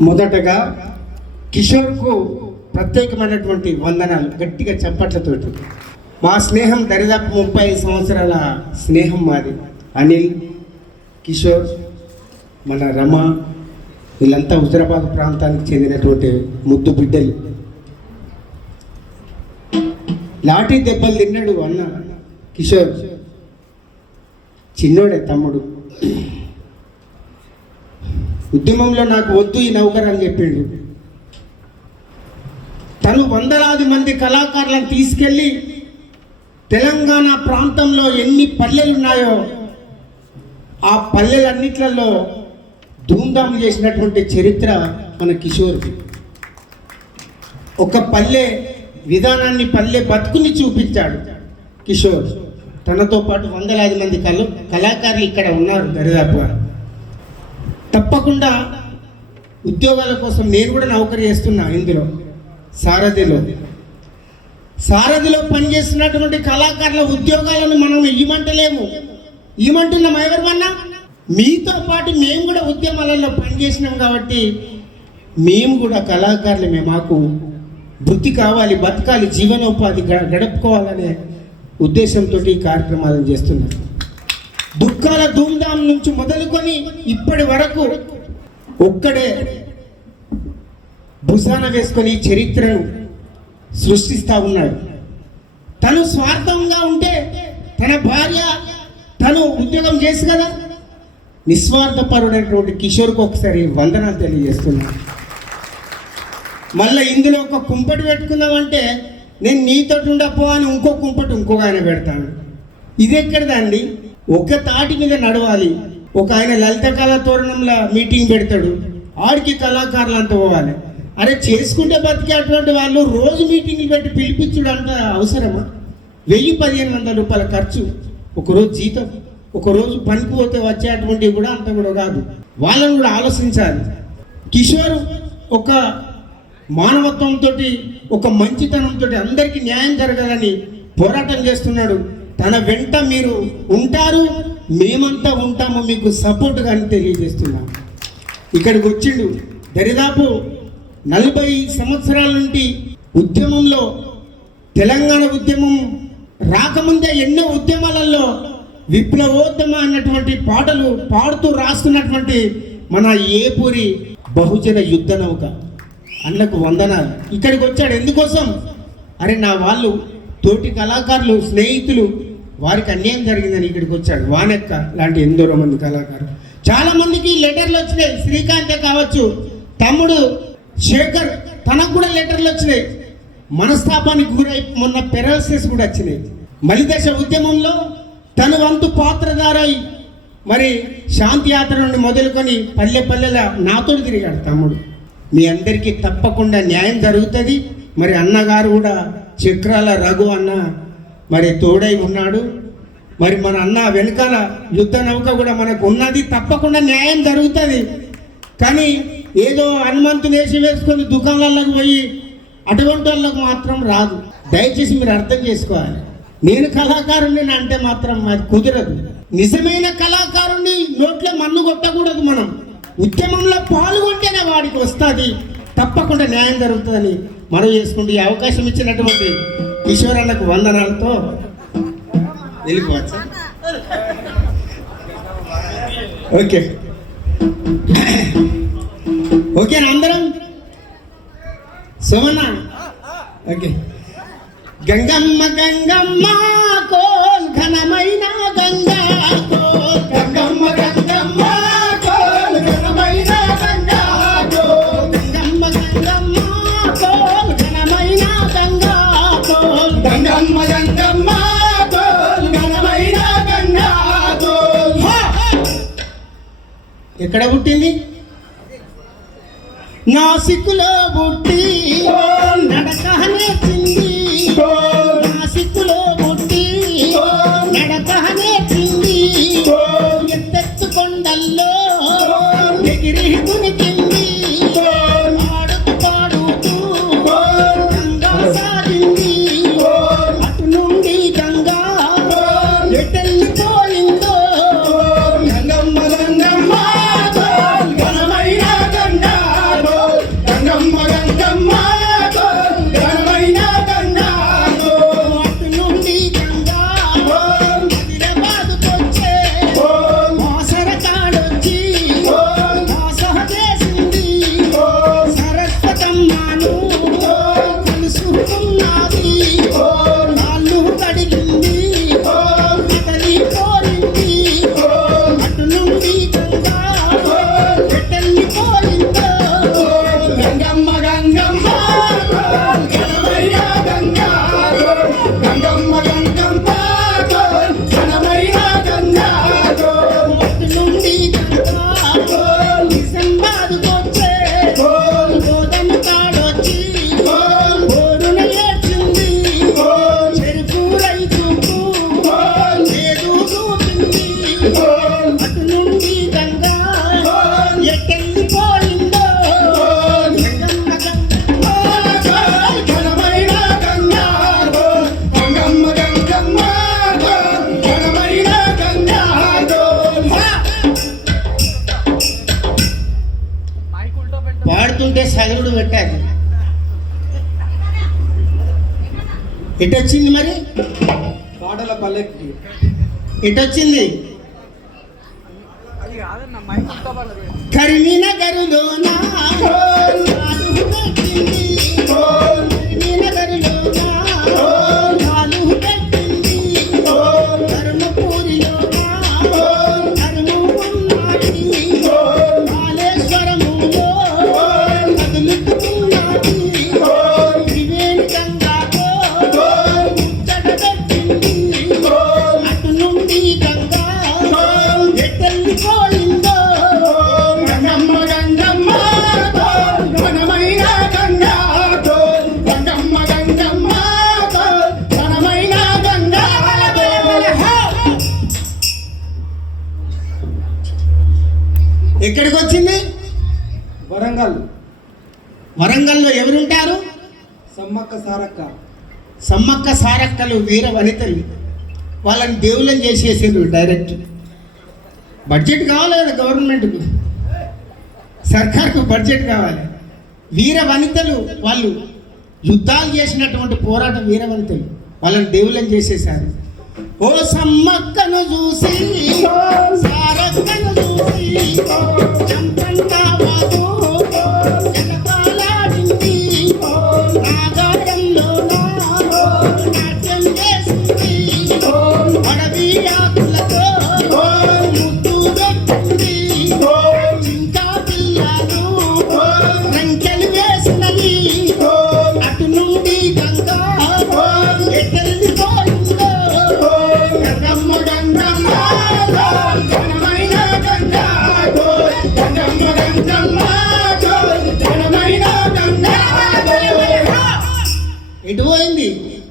మొదటగా కిషోర్కు ప్రత్యేకమైనటువంటి వందనాలు గట్టిగా చప్పట్లతోటి. మా స్నేహం దరిదాపు ముప్పై ఐదు సంవత్సరాల స్నేహం మాది. అనిల్ కిషోర్ మన రమ వీళ్ళంతా హుజరాబాద్ ప్రాంతానికి చెందినటువంటి ముద్దు బిడ్డలు. లాఠీ దెబ్బలు తిన్నాడు అన్న కిషోర్. చిన్నోడే తమ్ముడు. ఉద్యమంలో నాకు వద్దు ఈ నౌకర్ అని చెప్పిండు. తను వందలాది మంది కళాకారులను తీసుకెళ్ళి తెలంగాణ ప్రాంతంలో ఎన్ని పల్లెలు ఉన్నాయో ఆ పల్లెలన్నిట్లలో ధూమ్ధాం చేసినటువంటి చరిత్ర మన కిషోర్ది. ఒక పల్లె విధానాన్ని పల్లె బతుకుని చూపించాడు కిషోర్. తనతో పాటు వందలాది మంది కళ కళాకారులు ఇక్కడ ఉన్నారు దరిదాపుగా. తప్పకుండా ఉద్యోగాల కోసం నేను కూడా నౌకరీ చేస్తున్నా ఇందులో సారథిలో. సారథిలో పనిచేస్తున్నటువంటి కళాకారుల ఉద్యోగాలను మనం ఇవ్వమంటలేము ఇవ్వమంటున్నాం ఎవరిమన్నా? మీతో పాటు మేము కూడా ఉద్యమాలలో పనిచేసినాం కాబట్టి మేము కూడా కళాకారులమే మాకు వృత్తి కావాలి బతకాలి జీవనోపాధి గ- గడుపుకోవాలనే ఉద్దేశంతో ఈ కార్యక్రమాలను చేస్తున్నాం. దుఃఖాల ధూమ్ధాం నుంచి మొదలుకొని ఇప్పటి వరకు ఒక్కడే భుజాన వేసుకొని చరిత్రను సృష్టిస్తూ ఉన్నాడు. తను స్వార్థంగా ఉంటే తన భార్య తను ఉద్యోగం చేసి కదా నిస్వార్థపరుడైనటువంటి కిషోర్కు ఒకసారి వందనాలు తెలియజేస్తున్నాను మళ్ళీ ఇందులో ఒక కుంపటి పెట్టుకుందామంటే నేను నీతో ఉండపో అని ఇంకో కుంపటి ఇంకొక ఆయన పెడతాను ఇది ఎక్కడదండి ఒక తాటి మీద నడవాలి. ఒక ఆయన లలిత కళా తోరణంలో మీటింగ్ పెడతాడు. ఆడికి కళాకారులు అంత పోవాలి. అరే చేసుకుంటే బతికే అటువంటి వాళ్ళు రోజు మీటింగ్లు పెట్టి పిలిపించుడు అంత అవసరమా? వెయ్యి పదిహేను వందల రూపాయల ఖర్చు. ఒకరోజు జీతం ఒకరోజు పనికి పోతే వచ్చేటువంటివి కూడా అంత కూడా కాదు. వాళ్ళని కూడా ఆలోచించాలి. కిషోర్ ఒక మానవత్వంతో ఒక మంచితనంతో అందరికీ న్యాయం జరగాలని పోరాటం చేస్తున్నాడు. తన వెంట మీరు ఉంటారు మేమంతా ఉంటాము మీకు సపోర్ట్గా అని తెలియజేస్తున్నాం. ఇక్కడికి వచ్చిండు. దరిదాపు నలభై సంవత్సరాల నుండి ఉద్యమంలో తెలంగాణ ఉద్యమం రాకముందే ఎన్నో ఉద్యమాలలో విప్లవోద్యమ అన్నటువంటి పాటలు పాడుతూ రాస్తున్నటువంటి మన ఏపూరి బహుజన యుద్ధ నౌక. అన్నకు వందనాలు. ఇక్కడికి వచ్చాడు. ఎందుకోసం? అరే నా వాళ్ళు తోటి కళాకారులు స్నేహితులు వారికి అన్యాయం జరిగిందని ఇక్కడికి వచ్చాడు. వానెక్క లాంటి ఎందరో మంది కళాకారులు. చాలా మందికి లెటర్లు వచ్చినాయి. శ్రీకాంతే కావచ్చు తమ్ముడు శేఖర్ తనకు కూడా లెటర్లు వచ్చినాయి. మనస్తాపానికి గురై మొన్న పెరాలసిస్ కూడా వచ్చినాయి. మలిదశ ఉద్యమంలో తన వంతు పాత్రధారై మరి శాంతి యాత్ర నుండి మొదలుకొని పల్లె పల్లెల నాతో తిరిగాడు తమ్ముడు. మీ అందరికీ తప్పకుండా న్యాయం జరుగుతుంది. మరి అన్నగారు కూడా చక్రాల రఘు అన్న మరి తోడై ఉన్నాడు. మరి మన అన్న వెనకాల యుద్ధ నౌక కూడా మనకు ఉన్నది తప్పకుండా న్యాయం జరుగుతుంది. కానీ ఏదో హనుమంతుని వేసి వేసుకొని దుకాణాలకు పోయి అటువంటి వాళ్ళకు మాత్రం రాదు. దయచేసి మీరు అర్థం చేసుకోవాలి. నేను కళాకారుణ్ణి అంటే మాత్రం అది కుదరదు. నిజమైన కళాకారుణ్ణి నోట్లో మన్ను కొట్టకూడదు మనం. ఉద్యమంలో పాల్గొంటేనే వాడికి వస్తుంది. తప్పకుండా న్యాయం జరుగుతుందని మనం చేసుకుంటే ఈ అవకాశం ఇచ్చినటువంటి కిషోరన్నకు వందనాలతో వెళ్ళిపోవచ్చా? ఓకే. ఓకేనా అందరం? సోమన్న? ఓకే. గంగమ్మ గంగమ్మ! ఎక్కడ పుట్టింది? నాసిక్కులో పుట్టి నడక ఉంటే చదువుడు పెట్టారు ఎటొచ్చింది మరి? పాటల పల్లెకి. ఎటొచ్చింది కరీంనగరులోన ఎక్కడికి వచ్చింది? వరంగల్. వరంగల్లో ఎవరుంటారు? సమ్మక్క సారక్క. సమ్మక్క సారక్కలు వీర వనితలు. వాళ్ళని దేవుళ్ళని చేసేసారు డైరెక్ట్. బడ్జెట్ కావాలి కదా గవర్నమెంట్కు? సర్కార్కు బడ్జెట్ కావాలి. వీర వనితలు వాళ్ళు యుద్ధాలు చేసినటువంటి పోరాట వీర వనితలు. వాళ్ళని దేవుళ్ళని చేసేసారు ఓ సమ్మక్కను చూసి సారక్కను చూసి ఎటు పోయింది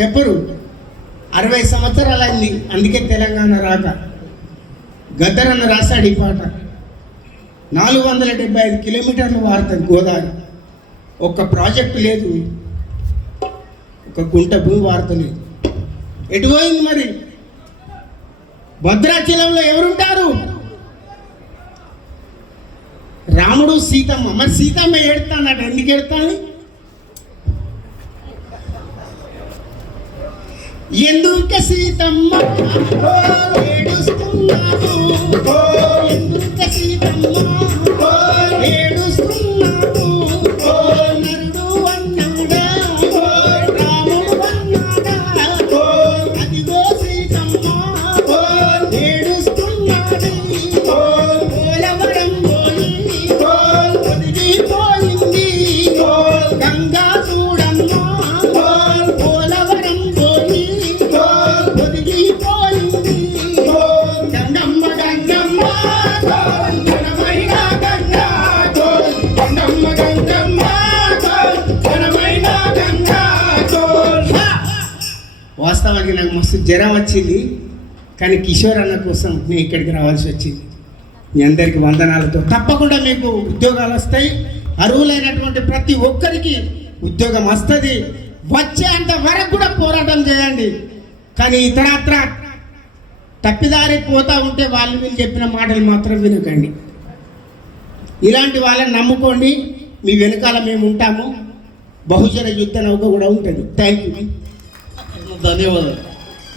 చెప్పరు. అరవై సంవత్సరాలు అయింది అందుకే తెలంగాణ రాక. గద్దరన్న రాశాడు ఈ పాట. నాలుగు వందల డెబ్బై ఐదు కిలోమీటర్లు వారుతుంది గోదావరి. ఒక్క ప్రాజెక్టు లేదు. ఒక గుంట భూమి వాడుతలేదు ఎటు పోయింది మరి? భద్రాచలంలో ఎవరుంటారు? రాముడు సీతమ్మ. మరి సీతమ్మ ఏడుతానట ఎందుకు ఏడుతాను ఎందుకు సీతమ్మ ఏడుస్తున్నావు? ఎందుకు సీతమ్మ నాకు మస్తు జ్వరం వచ్చింది. కానీ కిషోర్ అన్న కోసం నేను ఇక్కడికి రావాల్సి వచ్చింది. మీ అందరికీ వందనాలతో తప్పకుండా మీకు ఉద్యోగాలు వస్తాయి. అర్హులైనటువంటి ప్రతి ఒక్కరికి ఉద్యోగం వస్తుంది. వచ్చేంత వరకు కూడా పోరాటం చేయండి. కానీ ఇతరత్ర తప్పిదారి పోతూ ఉంటే వాళ్ళు వీళ్ళు చెప్పిన మాటలు మాత్రం వినకండి. ఇలాంటి వాళ్ళని నమ్ముకోండి. మీ వెనకాల మేము ఉంటాము. బహుజన యుద్ధ నౌక కూడా ఉంటుంది. థ్యాంక్ యూ ధన్యవాదాలు.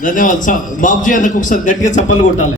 ధన్యవాదాలు. బాబ్జీ అన్నకు ఒకసారి గట్టిగా చప్పలు కొట్టాలి.